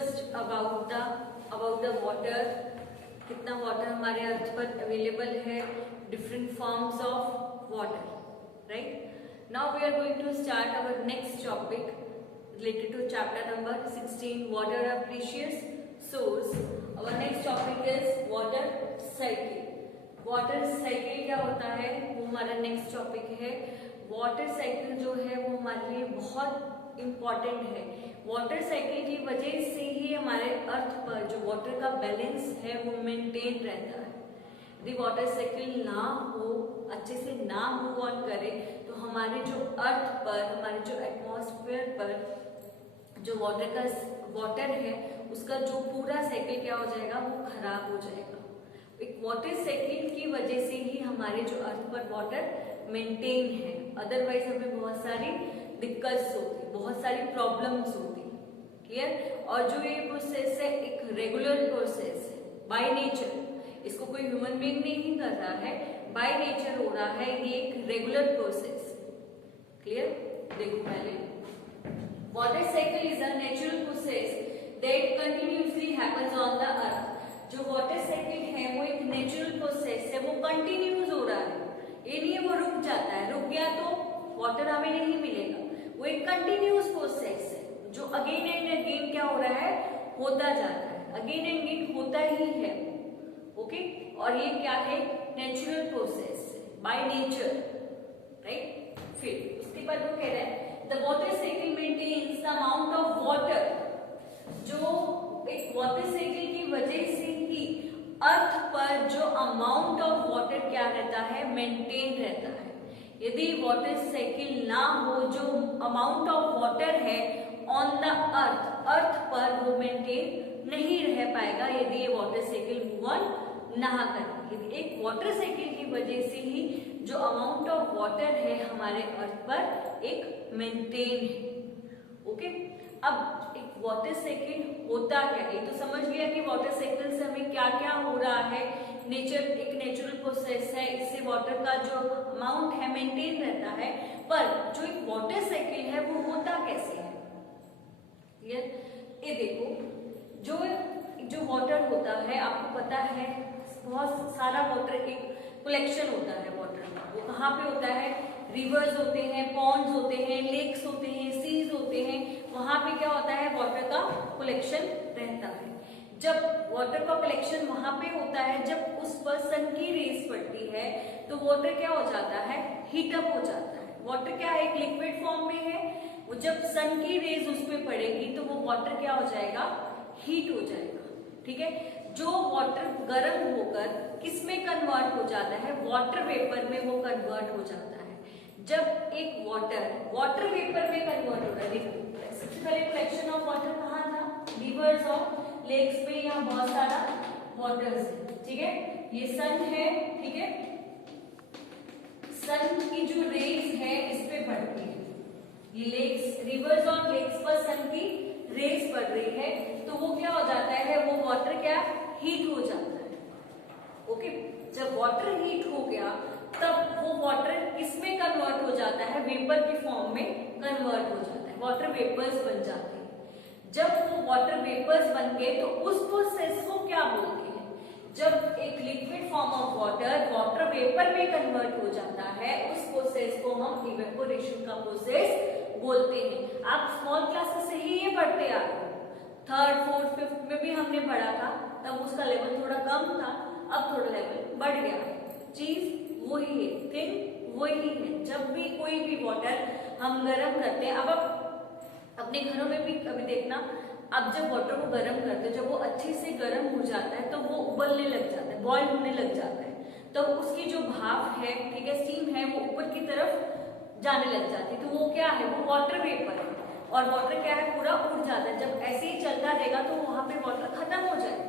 Discussed about the water, कितना water हमारे earth पर अवेलेबल है, different forms of water, right. Now we are going to start our next topic related to chapter number 16, water a precious source. Our next topic is water cycle. Water cycle क्या होता है वो हमारा next topic है। Water cycle जो है वो हमारे लिए बहुत इम्पॉर्टेंट है। वाटर साइकिल की वजह से ही हमारे अर्थ पर जो वाटर का बैलेंस है वो मेंटेन रहता है। यदि वाटर साइकिल ना हो, अच्छे से ना मूव ऑन करे, तो हमारे जो अर्थ पर, हमारे जो एटमॉस्फेयर पर जो वाटर है उसका जो पूरा साइकिल क्या हो जाएगा, वो खराब हो जाएगा। एक वाटर साइकिल की वजह से ही हमारे जो अर्थ पर वाटर मेंटेन है, अदरवाइज हमें बहुत सारी दिक्कत होती, बहुत सारी प्रॉब्लम्स होती। क्लियर। और जो ये प्रोसेस है एक रेगुलर प्रोसेस है बाय नेचर, इसको कोई ह्यूमन बीइंग नहीं कर रहा है, बाय नेचर हो रहा है, ये एक रेगुलर प्रोसेस। क्लियर। देखो पहले, water cycle is a natural process that continuously happens on the earth. जो वाटर साइकिल है वो एक नेचुरल प्रोसेस है, वो कंटिन्यूस हो रहा है, ये नहीं है वो रुक जाता है, रुक गया तो वाटर हमें नहीं मिलेगा। वो एक कंटिन्यूस प्रोसेस है जो अगेन एंड अगेन क्या हो रहा है, होता जाता है, अगेन एंड अगेन होता ही है। ओके। और ये क्या है, नेचुरल प्रोसेस है बाय नेचर, राइट। फिर उसके बाद वो कह रहा है The water cycle maintains the amount of water। जो एक वाटर साइकिल की वजह से ही अर्थ पर जो अमाउंट ऑफ वाटर क्या रहता है, मेंटेन रहता है। यदि वाटर साइकिल ना हो, जो अमाउंट ऑफ वाटर है ऑन द अर्थ पर वो मेंटेन नहीं रह पाएगा यदि ये वाटर साइकिल मूव ऑन ना करे। यदि एक वाटर साइकिल की वजह से ही जो अमाउंट ऑफ वाटर है हमारे अर्थ पर एक मेंटेन है। ओके। अब एक वाटर साइकिल होता क्या है, ये तो समझ लिया कि वाटर साइकिल से हमें क्या क्या हो रहा है। नेचर एक नेचुरल प्रोसेस है, इससे वाटर का जो अमाउंट है मेंटेन रहता है। पर जो एक वाटर साइकिल है वो होता कैसे है, ये देखो, जो वाटर होता है, आपको पता है बहुत सारा वाटर एक कलेक्शन होता है वाटर का। वो कहाँ पे होता है, रिवर्स होते हैं, पॉन्ड्स होते हैं, लेक्स होते हैं, सीज होते हैं, वहां पे क्या होता है, वाटर का कलेक्शन रहता है। जब वाटर का कलेक्शन वहां पे होता है, जब उस पर सन की रेज पड़ती है तो वाटर क्या हो जाता है, हीटअप हो जाता है। वाटर क्या है, एक लिक्विड फॉर्म में है, वो जब सन की रेज उस पर पड़ेगी तो वो वाटर क्या हो जाएगा, हीट हो जाएगा। ठीक है। जो वाटर गर्म होकर किस में कन्वर्ट हो जाता है, वाटर वेपर में वो कन्वर्ट हो जाता है। जब एक वाटर वेपर में कन्वर्ट हो रहा है, देखो सबसे पहले कलेक्शन ऑफ वाटर कहाँ था, रिवर्स और लेक्स में, यहाँ बहुत सारा वाटर्स है। ठीक है। ये सन है, ठीक है, सन की जो रेज है इस पे पड़ती है, ये लेक्स, रिवर्स और लेक्स पर सन की रेज पड़ रही है, तो वो क्या हो जाता है, वो वाटर क्या हीट हो जाता है। ओके। जब वाटर हीट हो गया तब वो वाटर किसमें कन्वर्ट हो जाता है, वेपर के फॉर्म में कन्वर्ट हो जाता है, वाटर वेपर्स बन जाते हैं। जब वो वाटर वेपर्स बन गए तो उस प्रोसेस को क्या बोलते हैं, जब एक liquid form of water vapour में कन्वर्ट हो जाता है, उस प्रोसेस को हम इवेपोरेशन का प्रोसेस बोलते हैं। आप स्मॉल क्लासेस से ही ये पढ़ते आ रहे हो, थर्ड फोर्थ फिफ्थ में भी हमने पढ़ा था, तब उसका लेवल थोड़ा कम था, अब थोड़ा लेवल बढ़ गया है। चीज वही है, थिंग वही है। जब भी कोई भी वाटर हम गर्म करते हैं, अब आप अपने घरों में भी कभी देखना, अब जब वाटर को गर्म करते हैं, जब वो अच्छे से गर्म हो जाता है तो वो उबलने लग जाता है, बॉयल होने लग जाता है, तो उसकी जो भाप है, ठीक है, स्टीम है, वो ऊपर की तरफ जाने लग जाती है, तो वो क्या है, वो वाटर वेपर है। और वाटर क्या है, पूरा उड़ जाता है। जब ऐसे ही चलता रहेगा तो वहां पे वाटर खत्म हो जाएगा,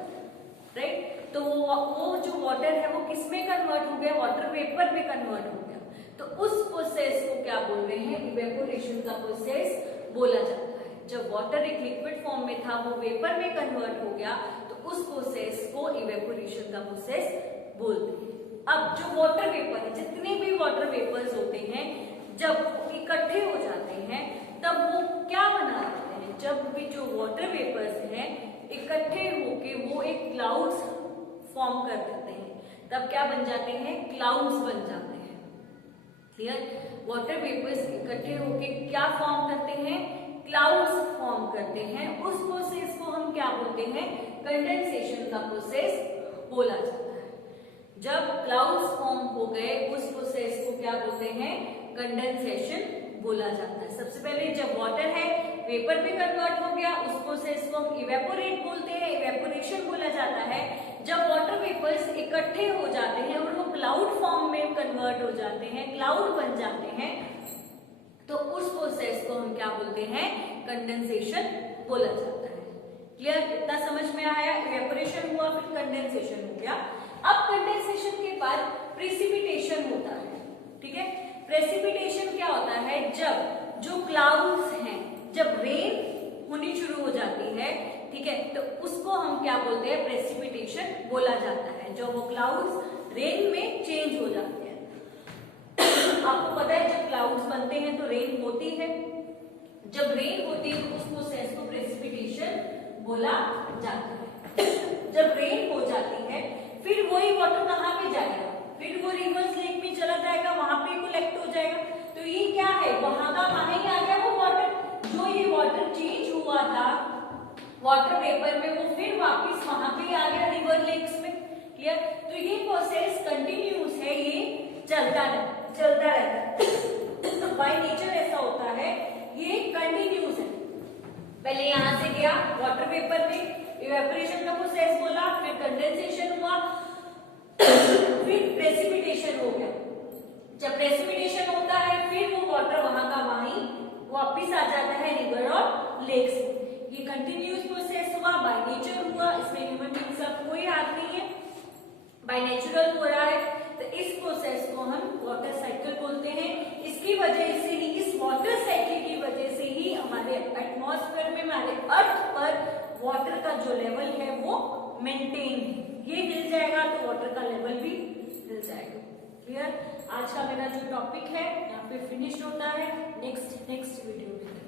राइट। तो वो जो वाटर है वो किस में कन्वर्ट हो गया, वाटर वेपर में कन्वर्ट हो गया। तो उस प्रोसेस को क्या बोल रहे हैं, इवेपोरेशन का प्रोसेस बोला जाता है। जब वाटर एक लिक्विड फॉर्म में था, वो वेपर में कन्वर्ट हो गया, तो उस प्रोसेस को इवेपोरेशन का प्रोसेस बोलते हैं। अब जो वाटर वेपर है, जितने भी वाटर वेपर्स होते हैं, जब इकट्ठे हो जाते हैं तब वो क्या बना देते हैं, जब भी जो वाटर वेपर्स हैं इकट्ठे होके वो एक क्लाउड्स फॉर्म कर देते हैं, तब क्या बन जाते हैं? क्लाउड्स बन जाते हैं। क्लियर? वाटर वेपर्स इकट्ठे होके क्या फॉर्म करते हैं? क्लाउड्स फॉर्म करते हैं। उस प्रोसेस को हम क्या बोलते हैं? कंडेंसेशन का प्रोसेस बोला जाता है। जब क्लाउड्स फॉर्म हो गए उस प्रोसेस को क्या बोलते हैं? कंडेंसेशन बोला जाता है। सबसे पहले जब वाटर है वेपर में कन्वर्ट हो गया, उस प्रोसेस को हम इवेपोरेट बोलते हैं, इवेपोरेशन बोला जाता है। जब वाटर वेपर्स इकट्ठे हो जाते हैं और वो क्लाउड फॉर्म में कन्वर्ट हो जाते हैं, क्लाउड बन जाते हैं, तो उस प्रोसेस को हम क्या बोलते हैं? कंडेंसेशन बोला जाता है। क्लियर? इतना समझ में आया? इवेपोरेशन हुआ, फिर कंडेंसेशन हो गया। अब कंडेंसेशन के बाद प्रेसिपिटेशन होता है। ठीक है? प्रेसिपिटेशन क्या होता है? जब जो क्लाउड्स हैं, जब रेन होनी शुरू हो जाती है, ठीक है, तो उसको हम क्या बोलते हैं? प्रेसिपिटेशन बोला जाता है। जो वो क्लाउड्स रेन में चेंज हो जाते हैं। आपको पता है जब क्लाउड्स बनते हैं तो रेन होती है। जब रेन होती है तो उस प्रोसेस को प्रेसिपिटेशन बोला जाता है। जब रेन हो जाती है फिर वही वाटर कहाँ पे जाएगा? फिर वो रिवर्स लेक में चला जाएगा, वहां पे कलेक्ट हो जाएगा। तो ये क्या है? वहां का वहां ही आ गया वो वाटर। जो ये वाटर चेंज हुआ था वाटर वेपर में, वो फिर वापस वहां पे आ गया रिवर लेक्स में। क्लियर? तो ये प्रोसेस कंटिन्यूस है, ये चलता रहता है। बाय नेचर ऐसा होता है, ये कंटिन्यूस है। पहले यहां से गया वाटर वेपर में, इवेपोरेशन का प्रोसेस बोला, फिर कंडेंसेशन हुआ, फिर प्रेसिपिटेशन हो गया। जब प्रेसिपिटेशन होता है फिर वो वाटर वहां का वहीं वापिस आ जाता है रिवर और लेक्स में। ये कंटिन्यूस प्रोसेस हुआ, बाय नेचर हुआ, इसमें ह्यूमन बीइंग का कोई हाथ नहीं है, बाय नेचुरल हो रहा है। तो इस प्रोसेस को हम वाटर साइकिल बोलते हैं। इसकी वजह से ही, इस वाटर साइकिल की वजह से ही हमारे एटमॉस्फेयर में, हमारे अर्थ पर वाटर का जो लेवल है वो मेंटेन है। ये हिल जाएगा तो वाटर का लेवल भी हिल जाएगा। क्लियर? आज का मेरा जो टॉपिक है यहाँ पे फिनिश होता है। नेक्स्ट वीडियो में